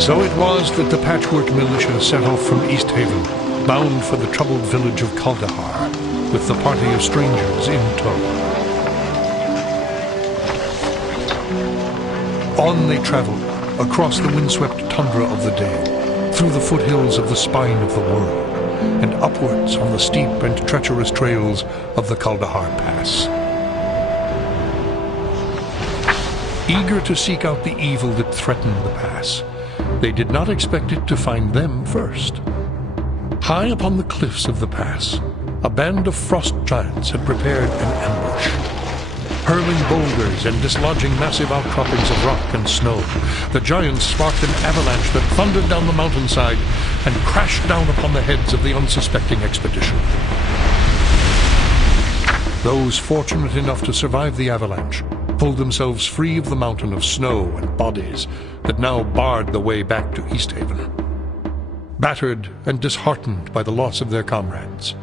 So it was that the patchwork militia set off from East Haven, bound for the troubled village of Kuldahar, with the party of strangers in tow. On they travelled, across the windswept tundra of the Dale, through the foothills of the spine of the world, and upwards on the steep and treacherous trails of the Kuldahar Pass. Eager to seek out the evil that threatened the pass, they did not expect it to find them first. High upon the cliffs of the pass, a band of frost giants had prepared an ambush. Hurling boulders and dislodging massive outcroppings of rock and snow, the giants sparked an avalanche that thundered down the mountainside and crashed down upon the heads of the unsuspecting expedition. Those fortunate enough to survive the avalanche pulled themselves free of the mountain of snow and bodies that now barred the way back to East Haven. Battered and disheartened by the loss of their comrades,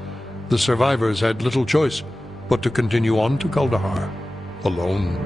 the survivors had little choice but to continue on to Kuldahar, alone.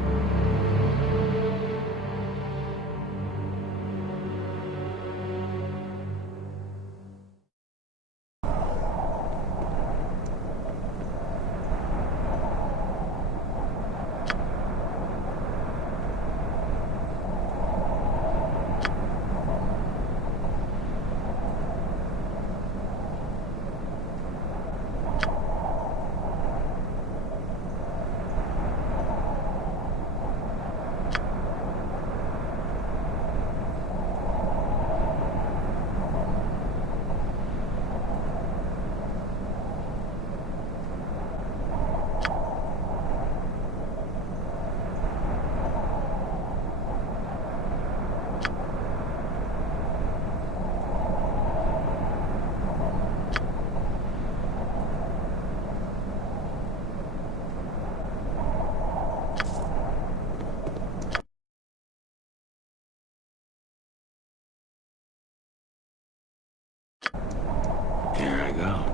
Here I go.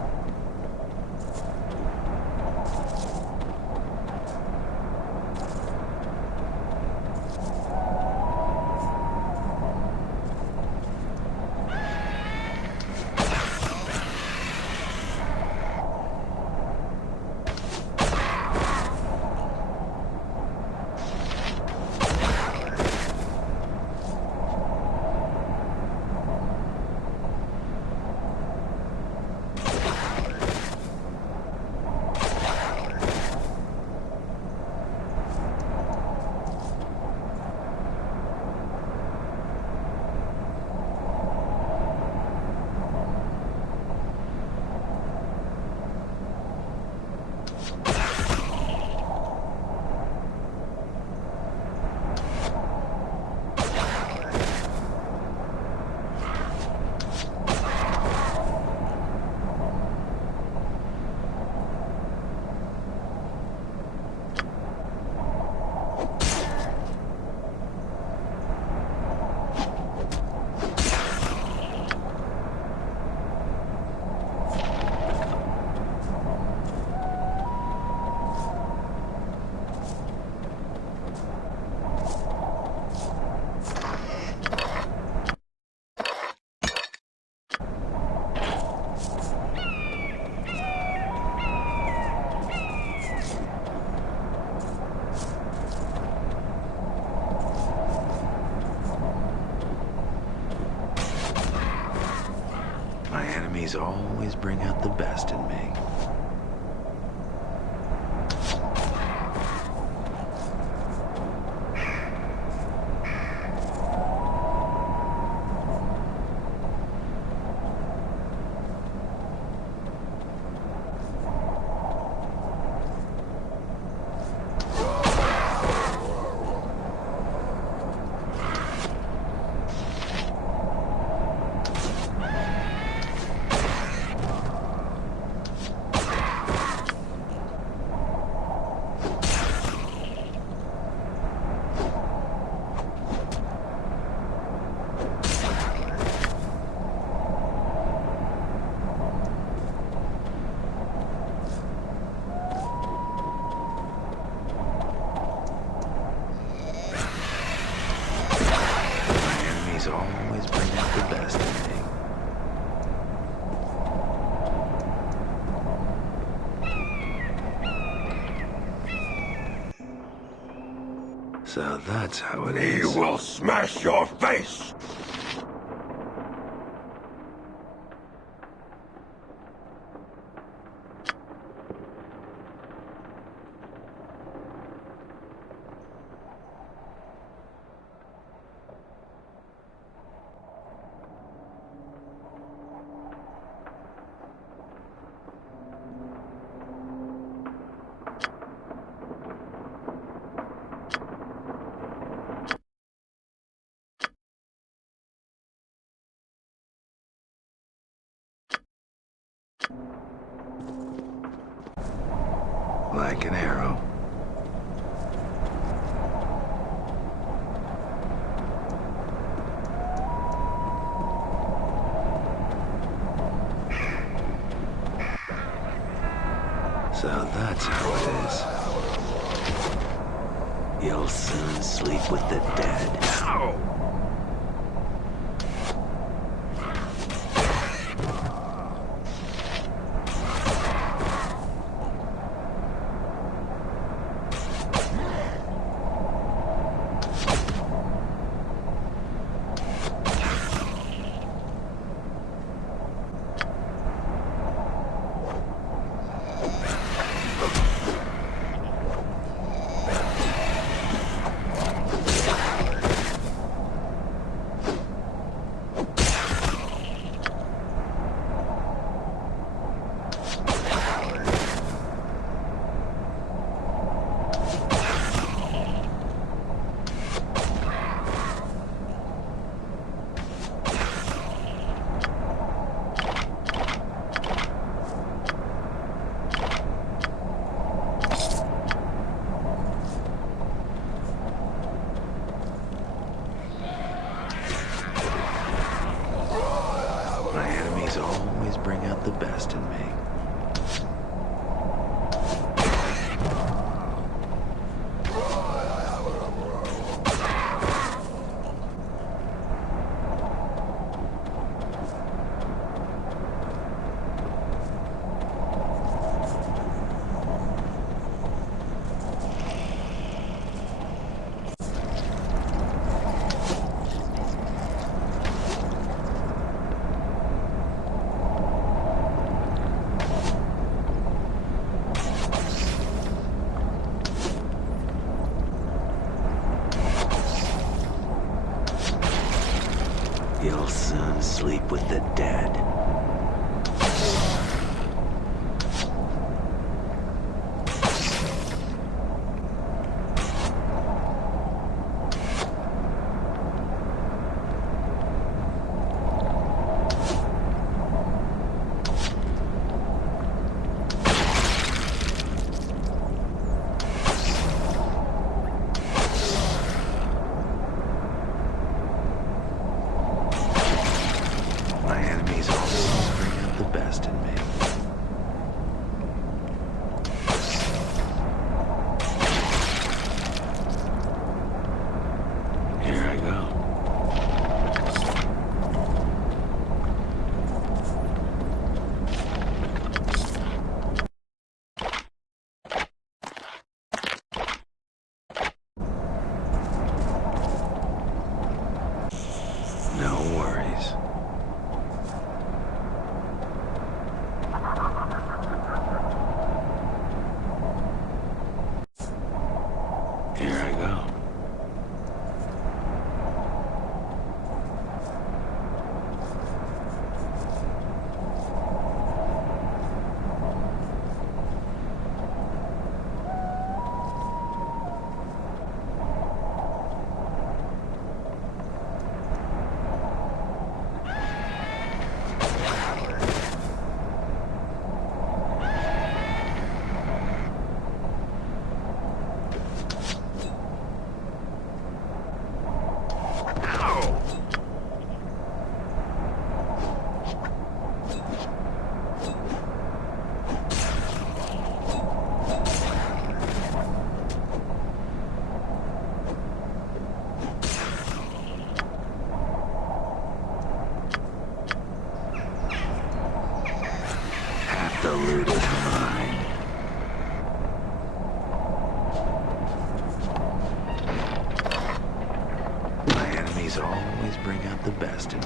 Always bring out the best in me. bring out the best in me. So that's how it is. He will smash your face! Like an arrow. So that's how it is. You'll soon sleep with the dead. Ow! Always bring out the best in me. You'll soon sleep with the dead. Enemies always bring out the best in me.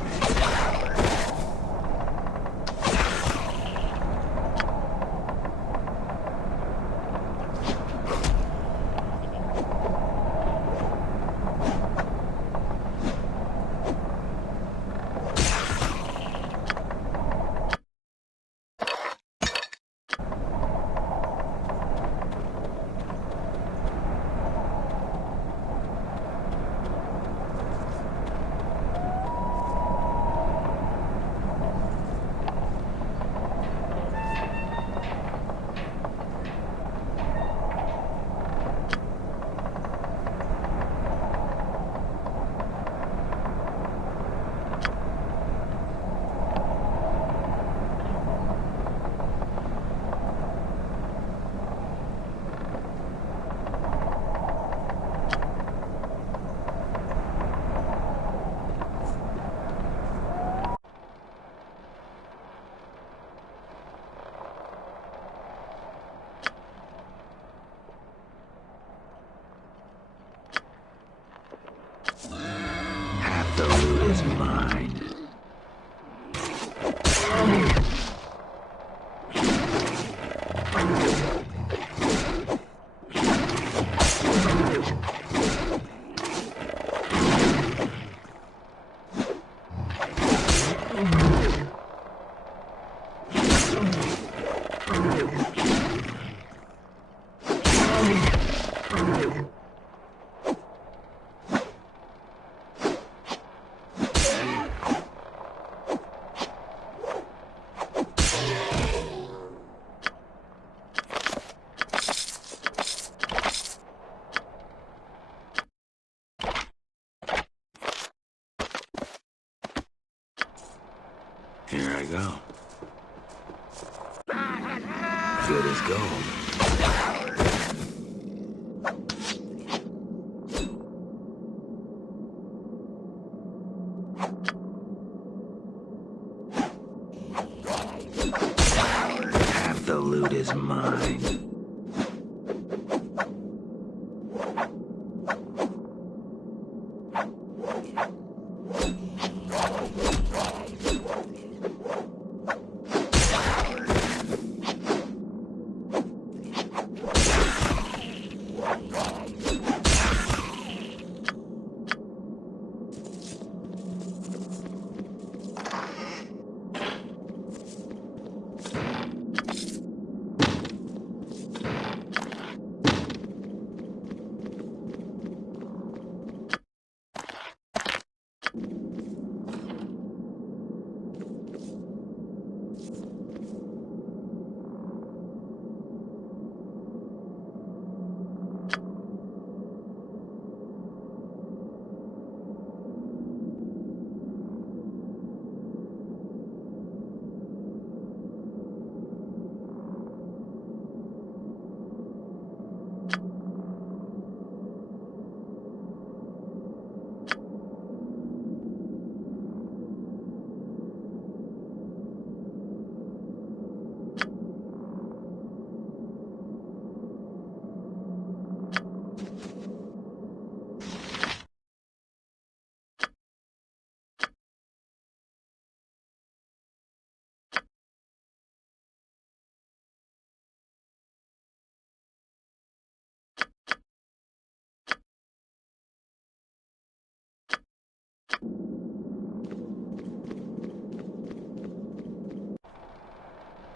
The loot is mine. Here I go. Good as gold. Half the loot is mine.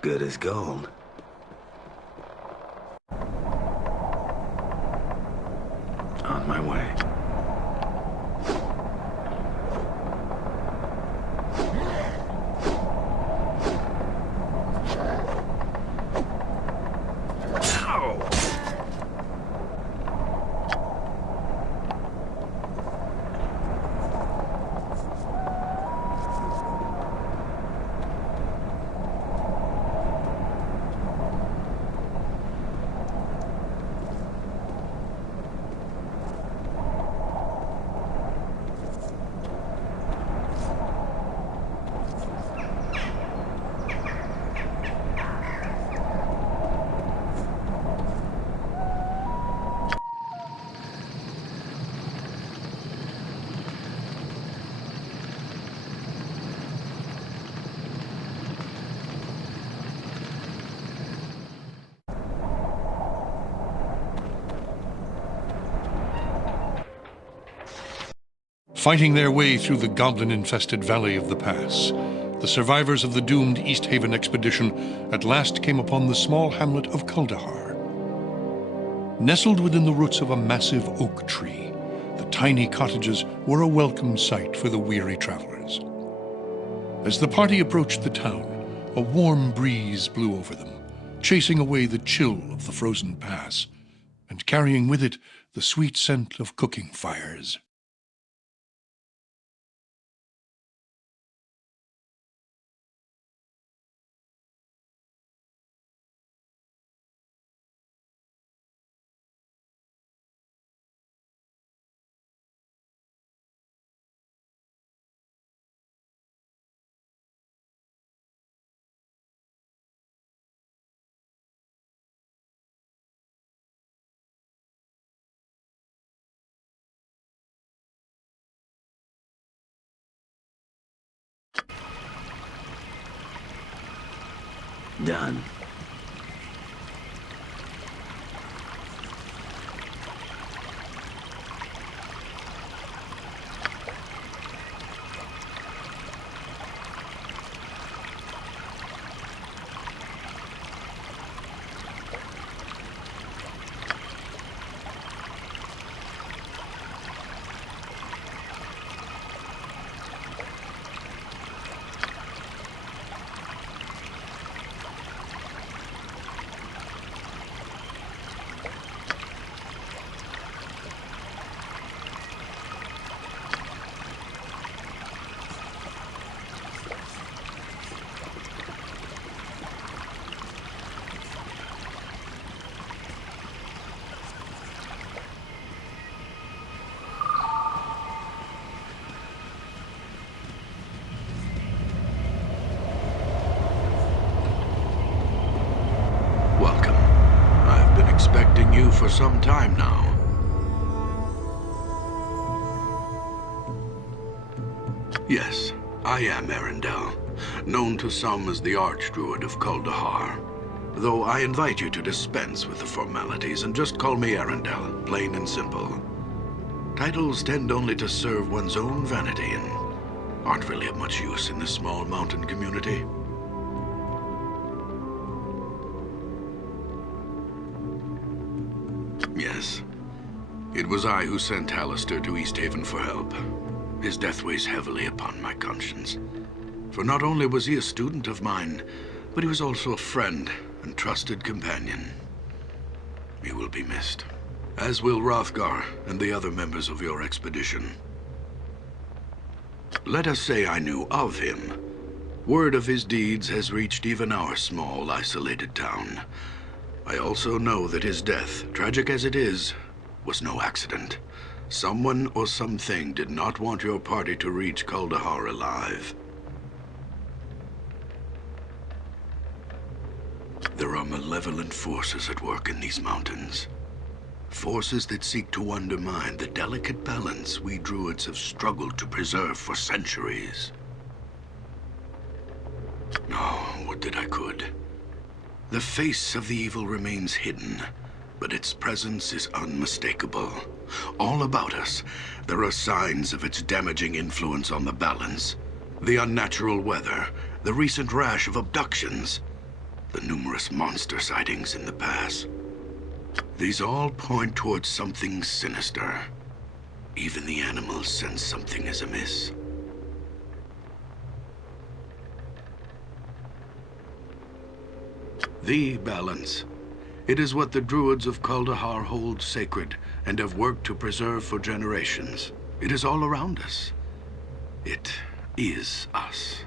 Good as gold. On my way. Fighting their way through the goblin-infested valley of the pass, the survivors of the doomed East Haven expedition at last came upon the small hamlet of Kuldahar. Nestled within the roots of a massive oak tree, the tiny cottages were a welcome sight for the weary travelers. As the party approached the town, a warm breeze blew over them, chasing away the chill of the frozen pass, and carrying with it the sweet scent of cooking fires. Done. Expecting you for some time now. Yes, I am Arundel, known to some as the Archdruid of Kuldahar. Though I invite you to dispense with the formalities and just call me Arundel, plain and simple. Titles tend only to serve one's own vanity and aren't really of much use in this small mountain community. Yes, it was I who sent Hallister to East Haven for help. His death weighs heavily upon my conscience. For not only was he a student of mine, but he was also a friend and trusted companion. He will be missed, as will Hrothgar and the other members of your expedition. Let us say I knew of him. Word of his deeds has reached even our small, isolated town. I also know that his death, tragic as it is, was no accident. Someone or something did not want your party to reach Kuldahar alive. There are malevolent forces at work in these mountains. Forces that seek to undermine the delicate balance we druids have struggled to preserve for centuries. Oh, would that I could. The face of the evil remains hidden, but its presence is unmistakable. All about us, there are signs of its damaging influence on the balance. The unnatural weather, the recent rash of abductions, the numerous monster sightings in the pass. These all point towards something sinister. Even the animals sense something is amiss. The balance. It is what the druids of Kuldahar hold sacred and have worked to preserve for generations. It is all around us. It is us.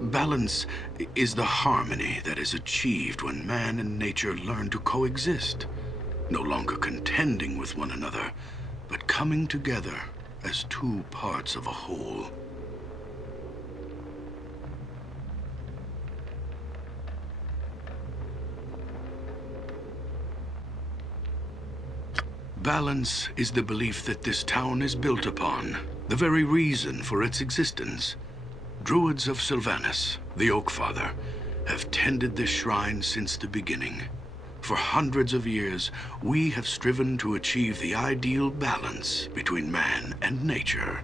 Balance is the harmony that is achieved when man and nature learn to coexist, no longer contending with one another, but coming together as two parts of a whole. Balance is the belief that this town is built upon, the very reason for its existence. Druids of Sylvanus, the Oak Father, have tended this shrine since the beginning. For hundreds of years, we have striven to achieve the ideal balance between man and nature.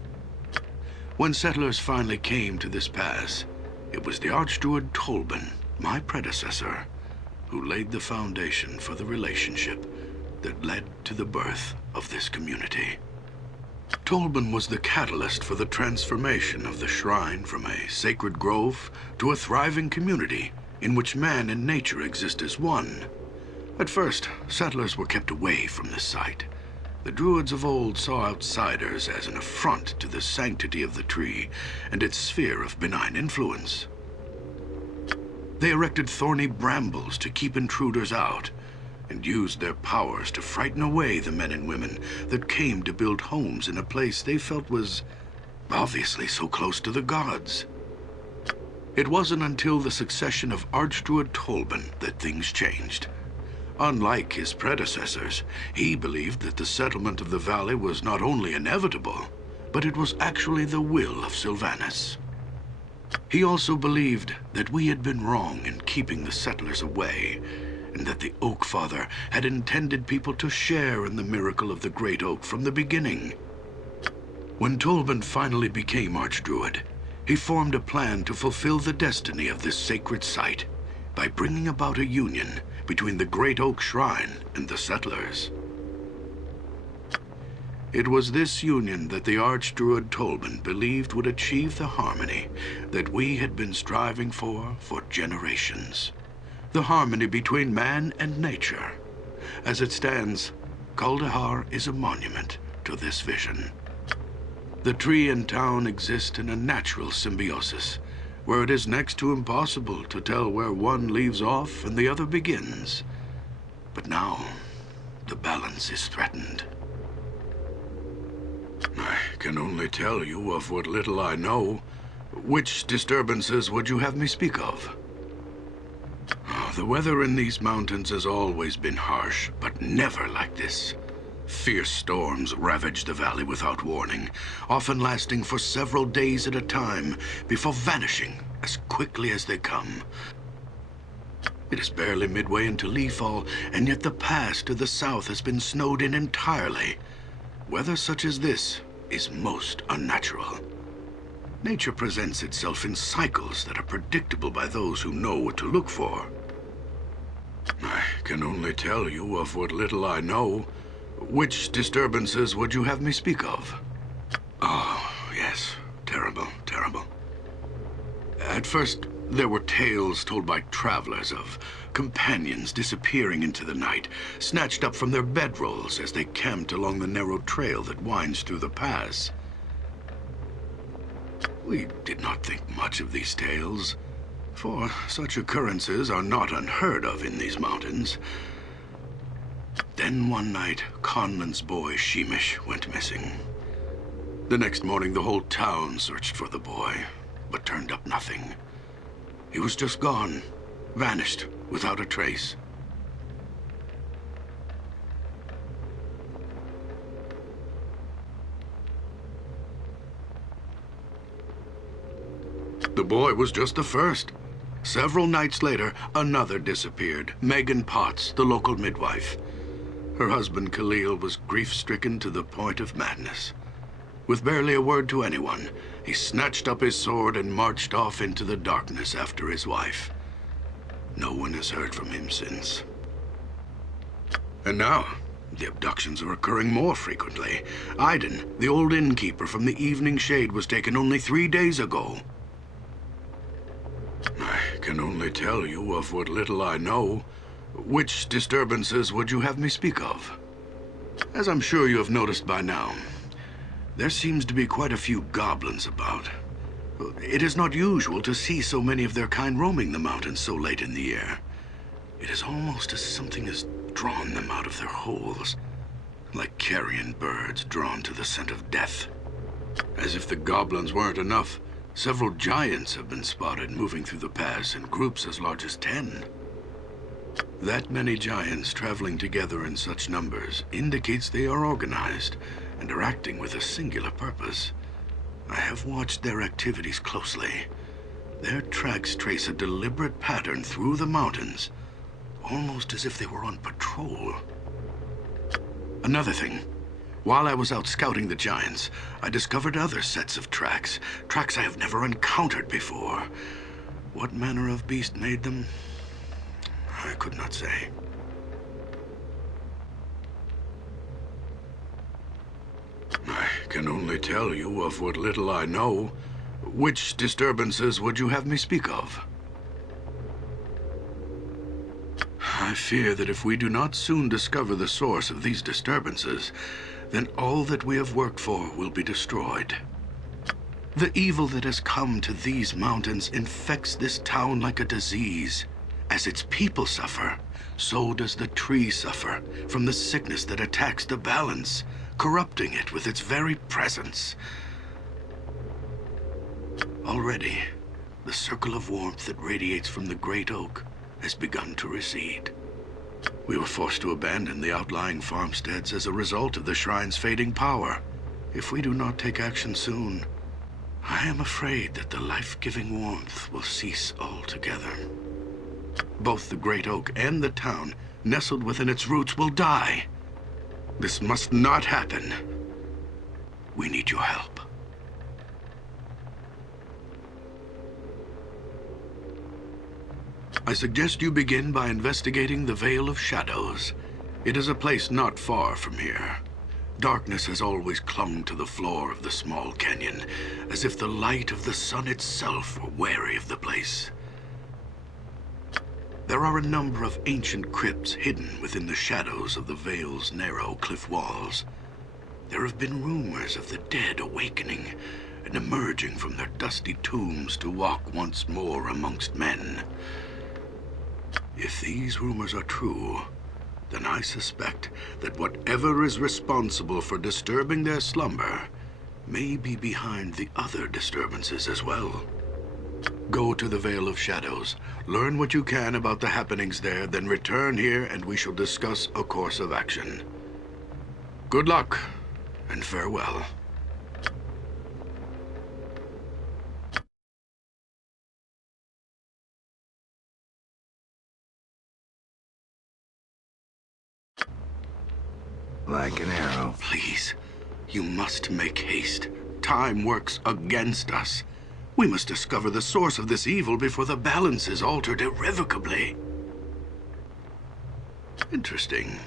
When settlers finally came to this pass, it was the Archdruid Tolban, my predecessor, who laid the foundation for the relationship that led to the birth of this community. Tolban was the catalyst for the transformation of the shrine from a sacred grove to a thriving community in which man and nature exist as one. At first, settlers were kept away from the site. The Druids of old saw outsiders as an affront to the sanctity of the tree and its sphere of benign influence. They erected thorny brambles to keep intruders out, and used their powers to frighten away the men and women that came to build homes in a place they felt was obviously so close to the gods. It wasn't until the succession of Archdruid Tolban that things changed. Unlike his predecessors, he believed that the settlement of the valley was not only inevitable, but it was actually the will of Sylvanas. He also believed that we had been wrong in keeping the settlers away, and that the Oak Father had intended people to share in the miracle of the Great Oak from the beginning. When Tolban finally became Archdruid, he formed a plan to fulfill the destiny of this sacred site by bringing about a union between the Great Oak Shrine and the settlers. It was this union that the Archdruid Tolban believed would achieve the harmony that we had been striving for generations. The harmony between man and nature. As it stands, Kuldahar is a monument to this vision. The tree and town exist in a natural symbiosis, where it is next to impossible to tell where one leaves off and the other begins. But now, the balance is threatened. I can only tell you of what little I know. Which disturbances would you have me speak of? The weather in these mountains has always been harsh, but never like this. Fierce storms ravage the valley without warning, often lasting for several days at a time, before vanishing as quickly as they come. It is barely midway into leafall, and yet the pass to the south has been snowed in entirely. Weather such as this is most unnatural. Nature presents itself in cycles that are predictable by those who know what to look for. I can only tell you of what little I know. Which disturbances would you have me speak of? Oh, yes. Terrible, terrible. At first, there were tales told by travelers of companions disappearing into the night, snatched up from their bedrolls as they camped along the narrow trail that winds through the pass. We did not think much of these tales, for such occurrences are not unheard of in these mountains. Then one night, Conlan's boy, Sheemish, went missing. The next morning, the whole town searched for the boy, but turned up nothing. He was just gone, vanished, without a trace. The boy was just the first. Several nights later, another disappeared, Megan Potts, the local midwife. Her husband, Khalil, was grief-stricken to the point of madness. With barely a word to anyone, he snatched up his sword and marched off into the darkness after his wife. No one has heard from him since. And now, the abductions are occurring more frequently. Iden, the old innkeeper from the Evening Shade, was taken only 3 days ago. I can only tell you of what little I know. Which disturbances would you have me speak of? As I'm sure you have noticed by now, there seems to be quite a few goblins about. It is not usual to see so many of their kind roaming the mountains so late in the year. It is almost as something has drawn them out of their holes, like carrion birds drawn to the scent of death. As if the goblins weren't enough, several giants have been spotted moving through the pass in groups as large as 10. That many giants traveling together in such numbers indicates they are organized and are acting with a singular purpose. I have watched their activities closely. Their tracks trace a deliberate pattern through the mountains, almost as if they were on patrol. Another thing. While I was out scouting the giants, I discovered other sets of tracks. Tracks I have never encountered before. What manner of beast made them? I could not say. I can only tell you of what little I know. Which disturbances would you have me speak of? I fear that if we do not soon discover the source of these disturbances, then all that we have worked for will be destroyed. The evil that has come to these mountains infects this town like a disease. As its people suffer, so does the tree suffer from the sickness that attacks the balance, corrupting it with its very presence. Already, the circle of warmth that radiates from the great oak has begun to recede. We were forced to abandon the outlying farmsteads as a result of the shrine's fading power. If we do not take action soon, I am afraid that the life-giving warmth will cease altogether. Both the great oak and the town, nestled within its roots, will die. This must not happen. We need your help. I suggest you begin by investigating the Vale of Shadows. It is a place not far from here. Darkness has always clung to the floor of the small canyon, as if the light of the sun itself were wary of the place. There are a number of ancient crypts hidden within the shadows of the Vale's narrow cliff walls. There have been rumors of the dead awakening and emerging from their dusty tombs to walk once more amongst men. If these rumors are true, then I suspect that whatever is responsible for disturbing their slumber may be behind the other disturbances as well. Go to the Vale of Shadows, learn what you can about the happenings there, then return here and we shall discuss a course of action. Good luck, and farewell. Like an arrow. Please, you must make haste. Time works against us. We must discover the source of this evil before the balance is altered irrevocably. Interesting.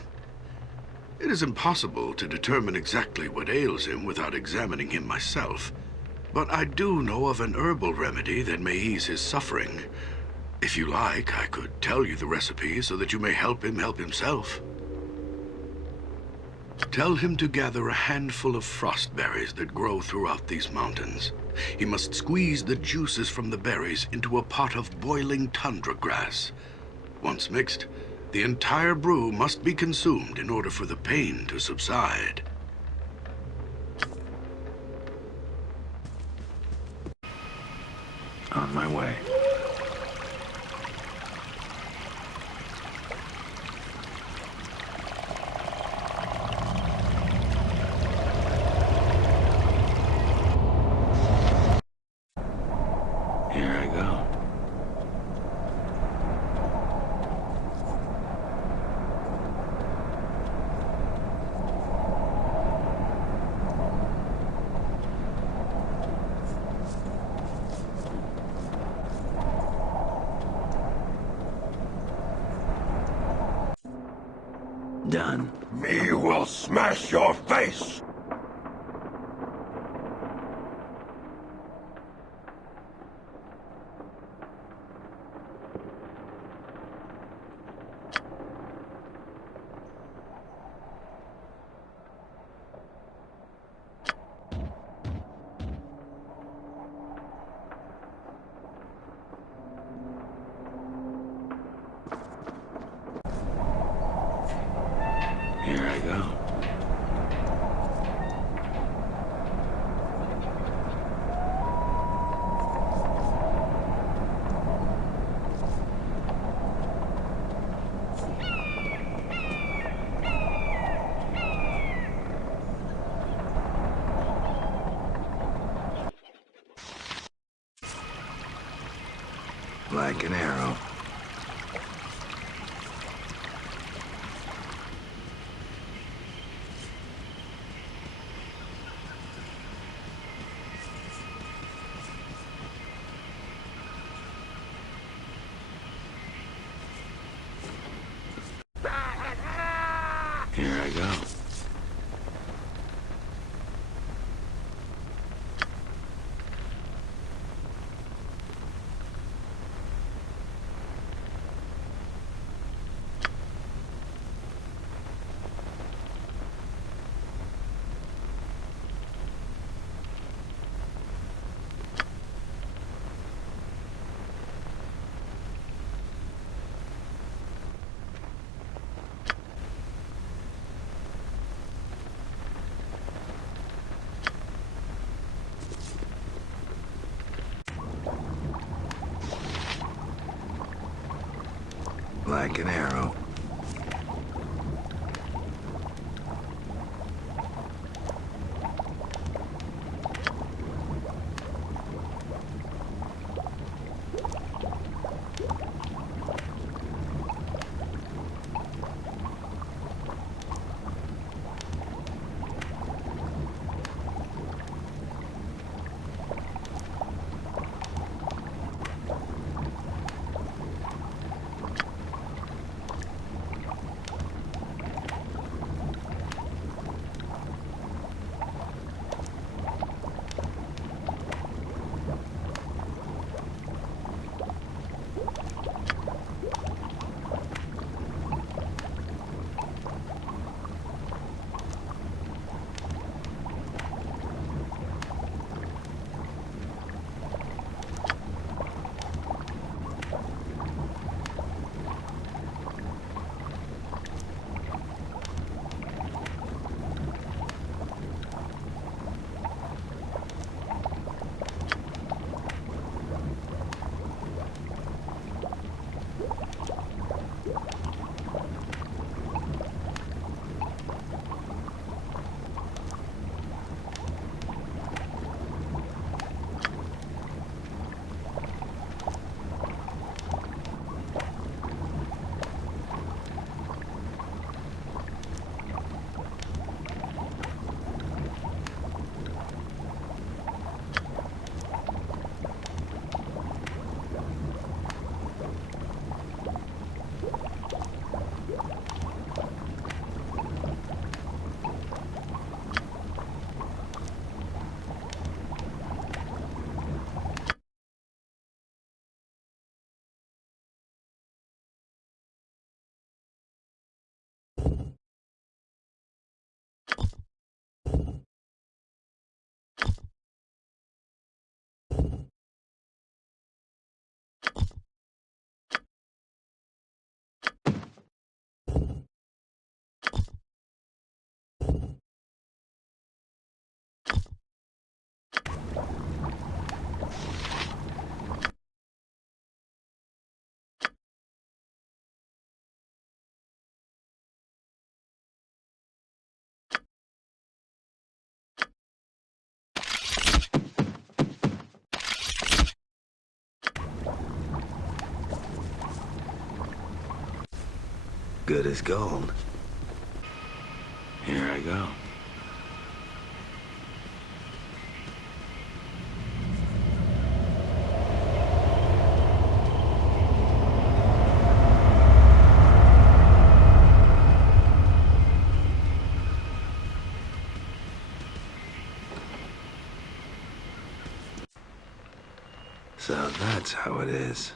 It is impossible to determine exactly what ails him without examining him myself. But I do know of an herbal remedy that may ease his suffering. If you like, I could tell you the recipe so that you may help him help himself. Tell him to gather a handful of frost berries that grow throughout these mountains. He must squeeze the juices from the berries into a pot of boiling tundra grass. Once mixed, the entire brew must be consumed in order for the pain to subside. On my way. Here I go. Done. Me will smash your face! Here I go. Like an arrow. I go. Like an arrow. Good as gold. Here I go. So that's how it is.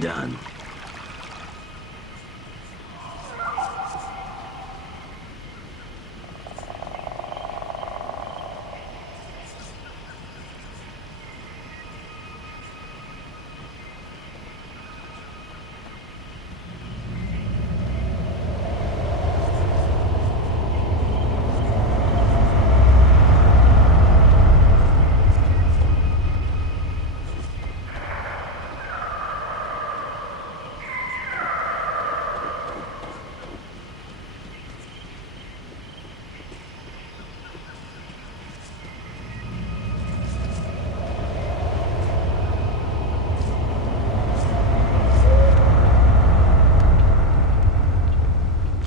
Done.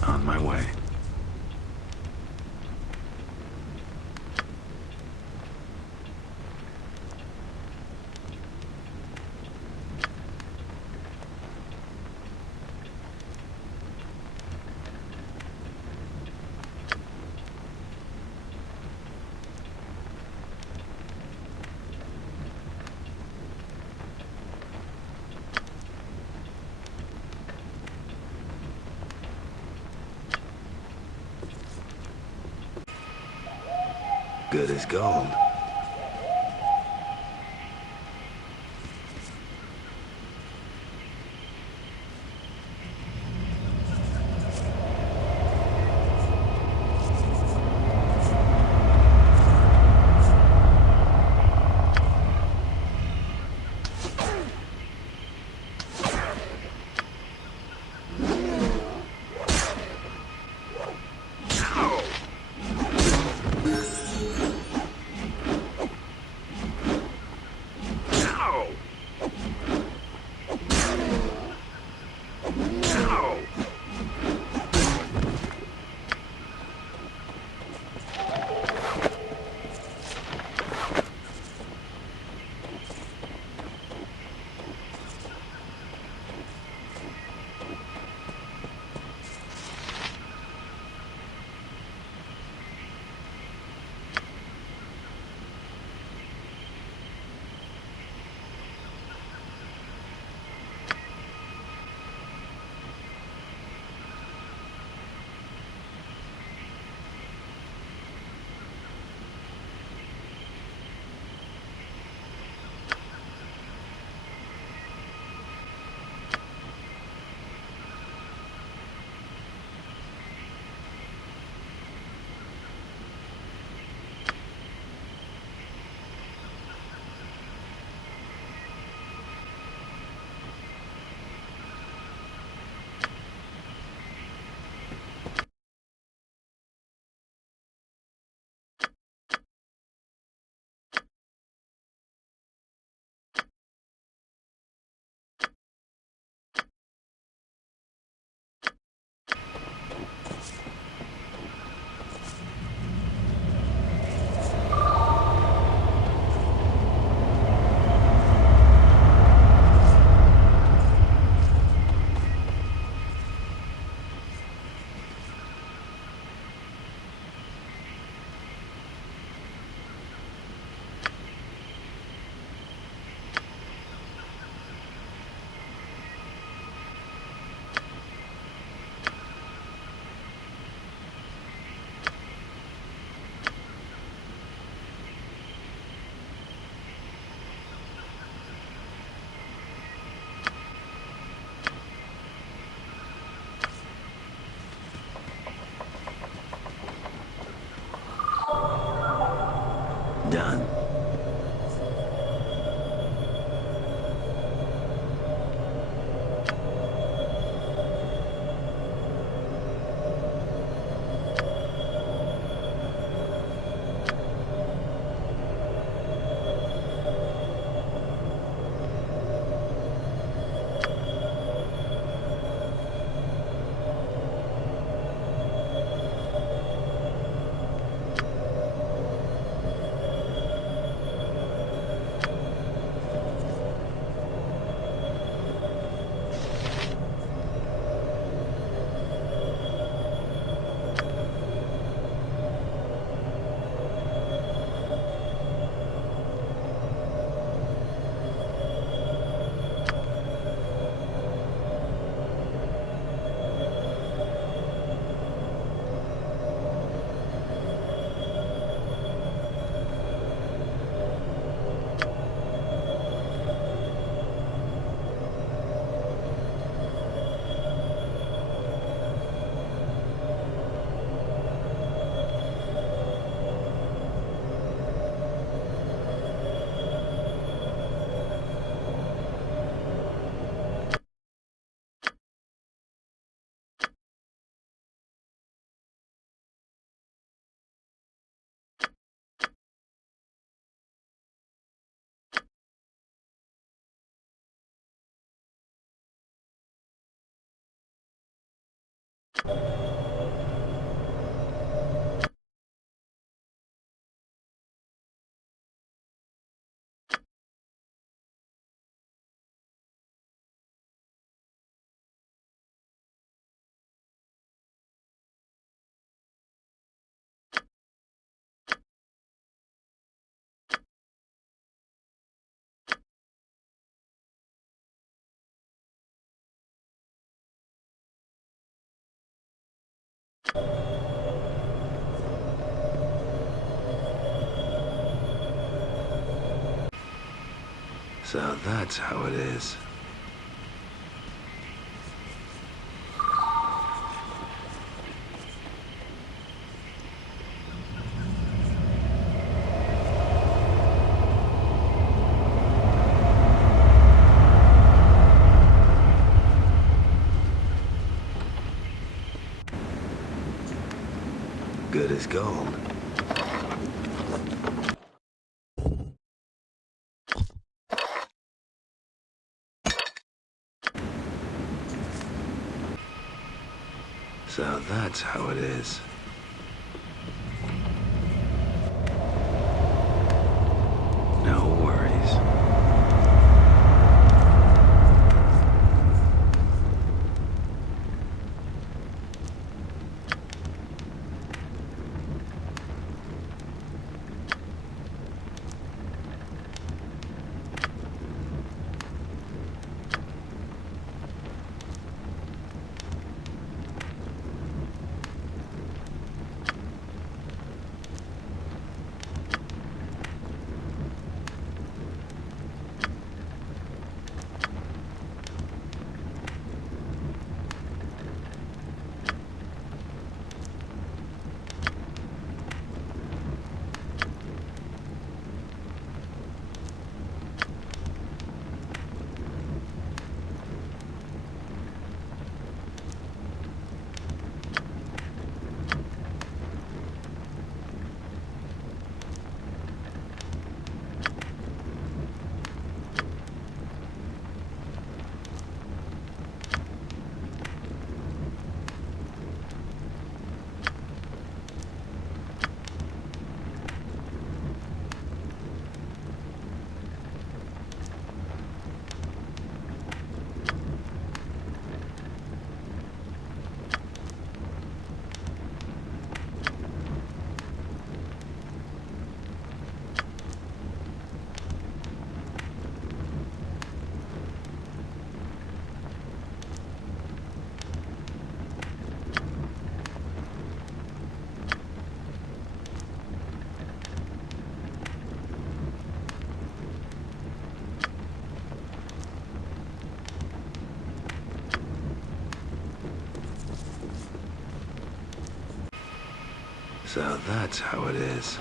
On my way. Good as gold. Done. So that's how it is. Good as gold. So that's how it is. No worries. So that's how it is.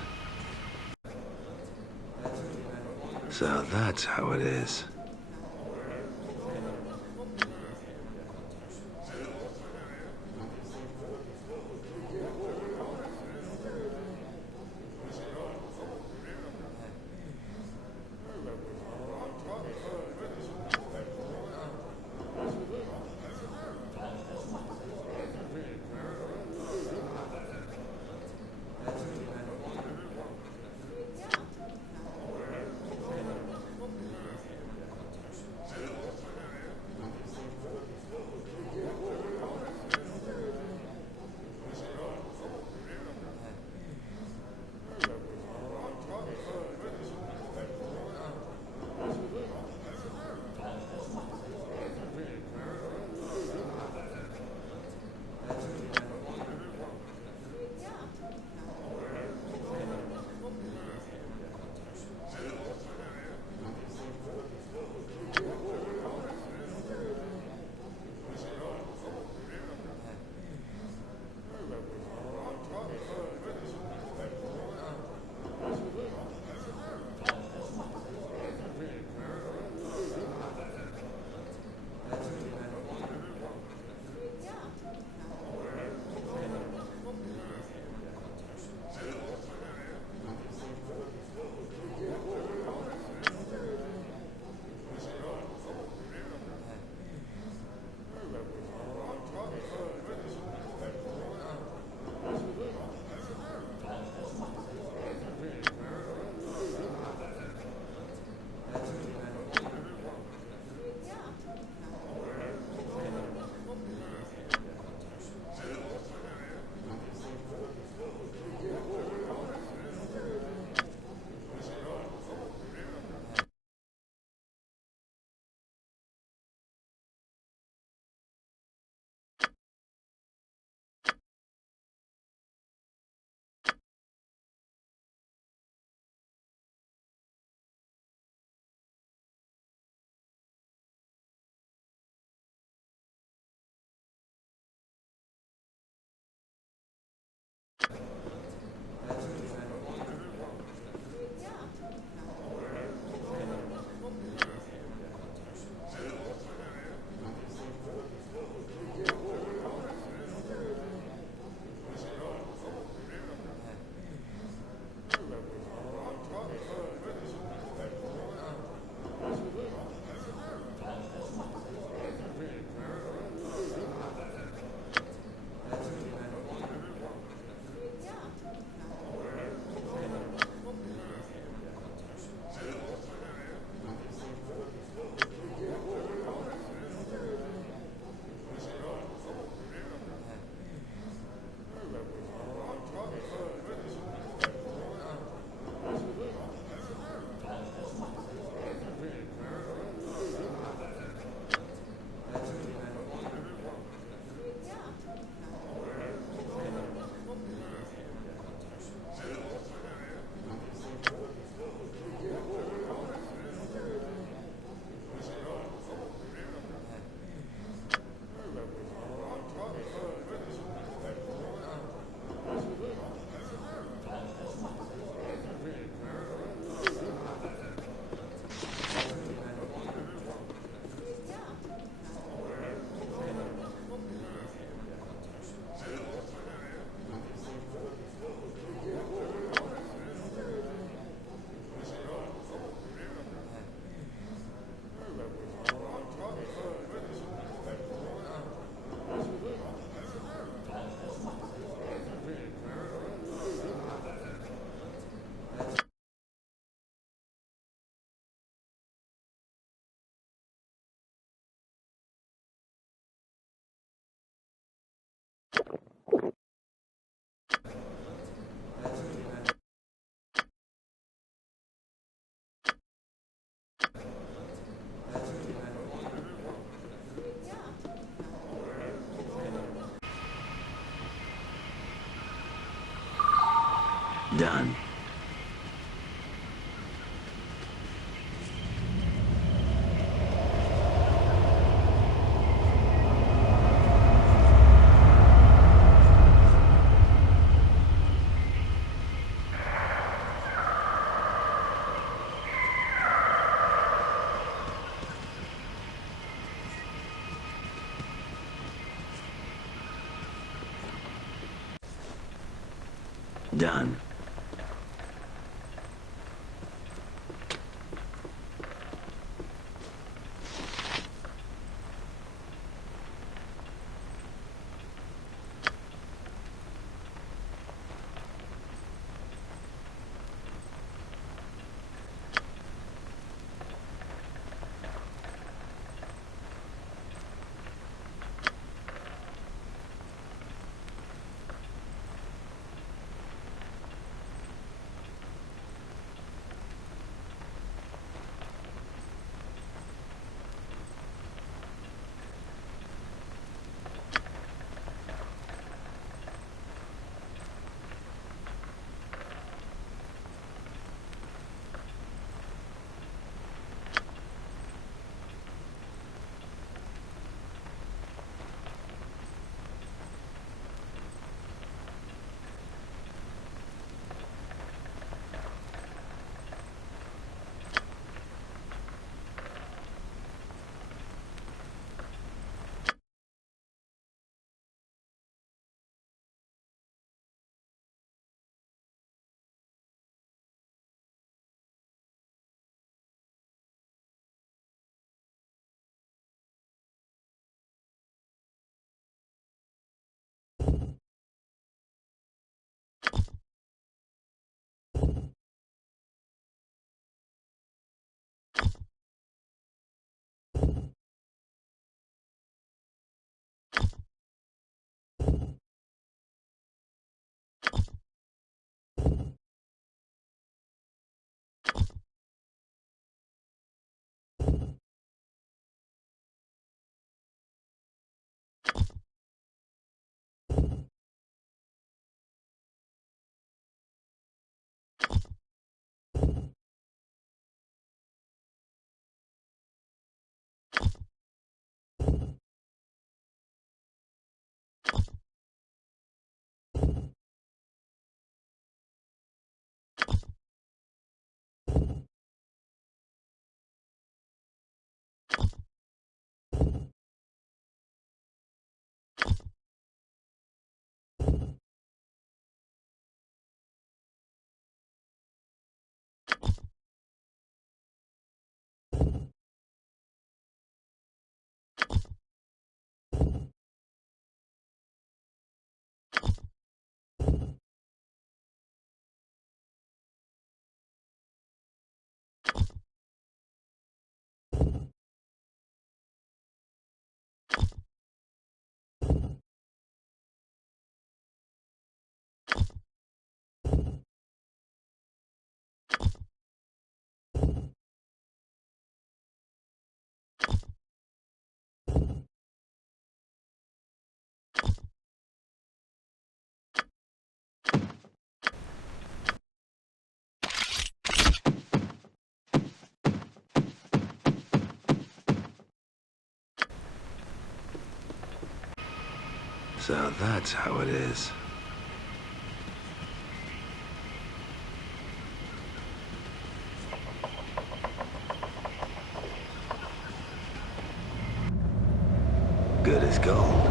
So that's how it is. Done. Done. So that's how it is. Good as gold.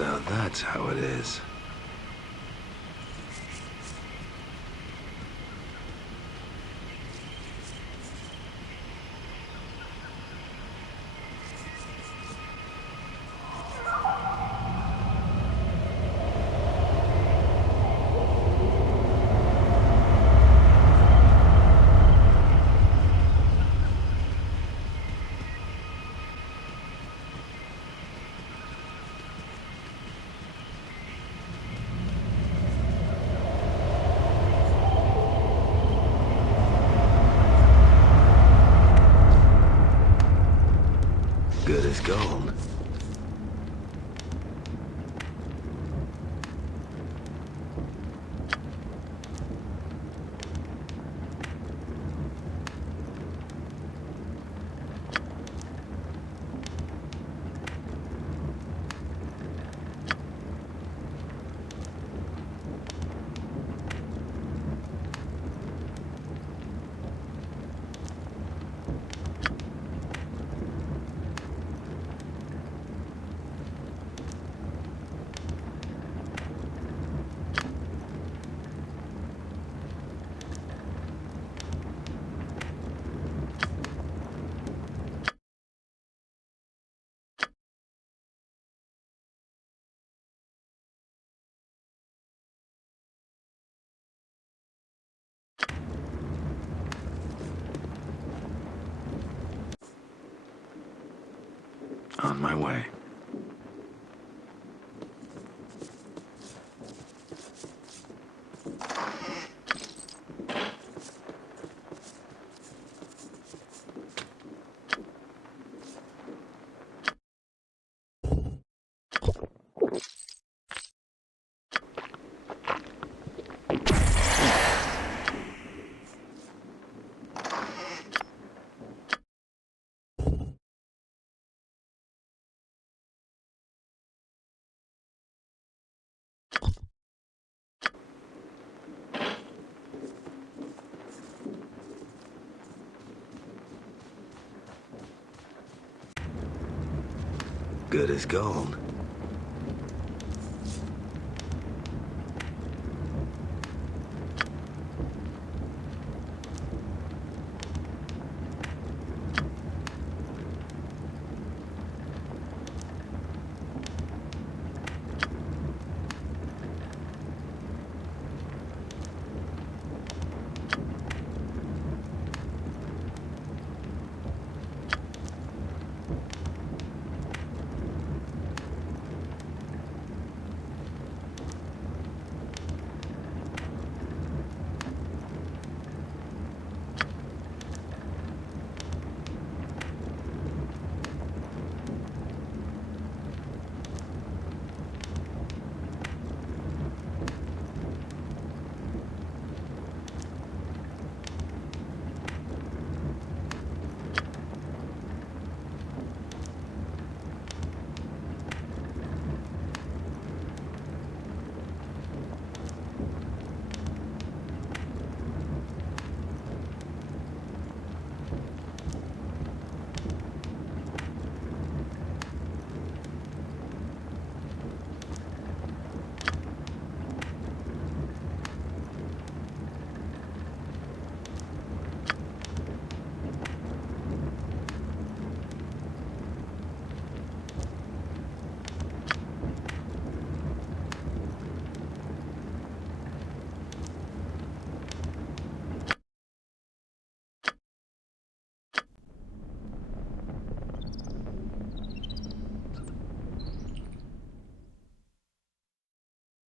So that's how it is. Good as gold. On my way. Good as gold.